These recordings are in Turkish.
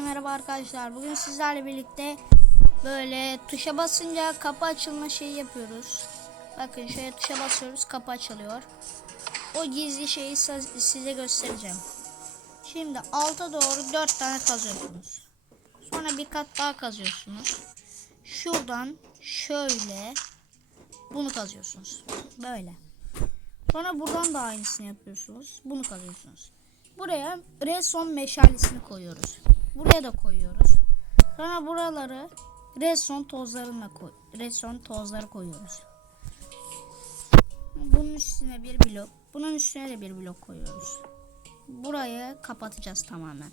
Merhaba arkadaşlar. Bugün sizlerle birlikte böyle tuşa basınca kapı açılma şeyi yapıyoruz. Bakın şöyle tuşa basıyoruz kapı açılıyor. O gizli şeyi size göstereceğim. Şimdi alta doğru 4 tane kazıyorsunuz. Sonra bir kat daha kazıyorsunuz. Şuradan şöyle bunu kazıyorsunuz. Böyle. Sonra buradan da aynısını yapıyorsunuz. Bunu kazıyorsunuz. Buraya redstone meşalesini koyuyoruz. Buraya da koyuyoruz. Sonra buraları redstone tozlarına koy. Redstone tozları koyuyoruz. Bunun üstüne bir blok. Bunun üstüne de bir blok koyuyoruz. Burayı kapatacağız tamamen.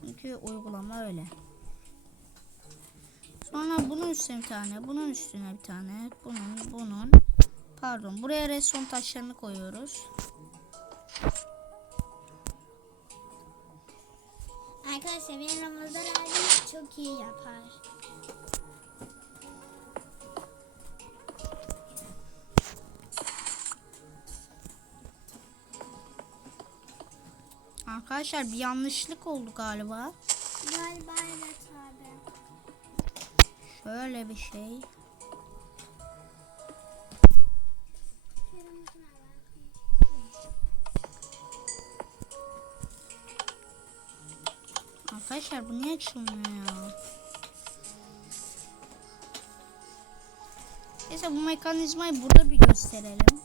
Çünkü uygulama öyle. Sonra bunun üstüne bir tane, bunun üstüne bir tane, bunun, bunun. Pardon, buraya redstone taşlarını koyuyoruz. Arkadaşlar benim Ramazan abim çok iyi yapar. Arkadaşlar bir yanlışlık oldu galiba. Galiba evet abi. Şöyle bir şey. Arkadaşlar bu niye açılmıyor ya? Neyse bu mekanizmayı burada bir gösterelim.